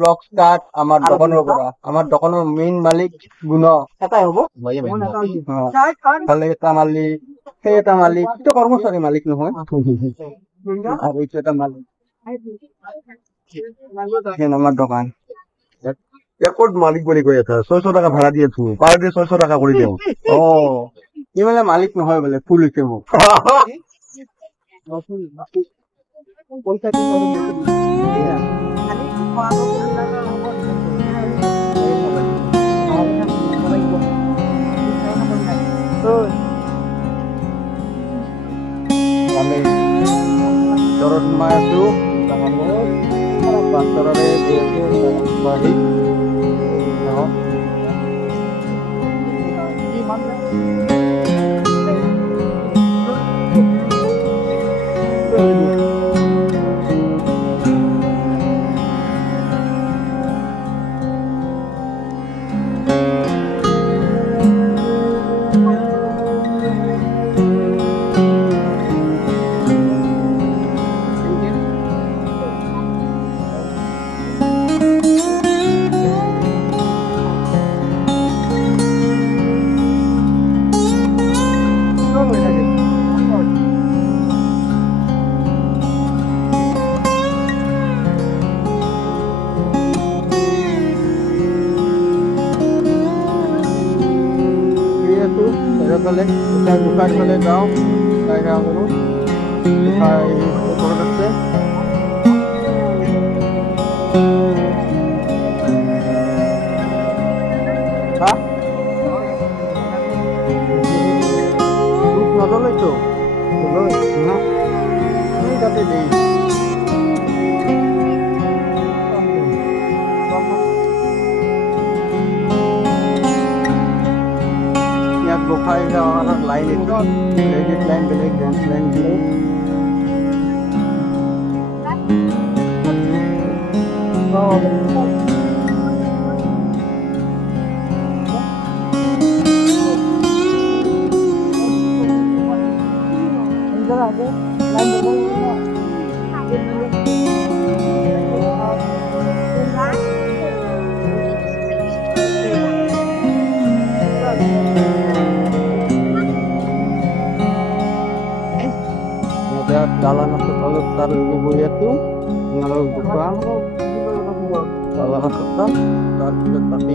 blog start আমাৰ দোকানেৰ পৰা আমার দোকানের মেইন মালিক গুণ এটাই হ'ব তাহলে এটা মালিক সেই এটা মালিক তো কর্মচারী মালিক নহয় আর এইটো এটা মালিক আমার দোকান ক'ত মালিক বুলি কৈ আছা 600 টাকা ভাড়া দি আছো পাৰ ডে 600 টাকা কৰি দিওঁ ও ই মানে মালিক নহয় বোলে ফুল হৈছে মোক পইচা কি আমি দৰত সোমাই আছো বাস্তৰৰে বাঢ়ি দোকান ফালে যাওঁ তাই কৰোঁ ওপৰত আছে নজলৈতো তাতে দেই গোসাই যাওয়ার লাইন এটা ক্রেডিট লাইন বেলেগ ড্যান্স লাইন বেলেগ dalam kalau taruh ibu ya tuh kalau buka dalam tetap tapi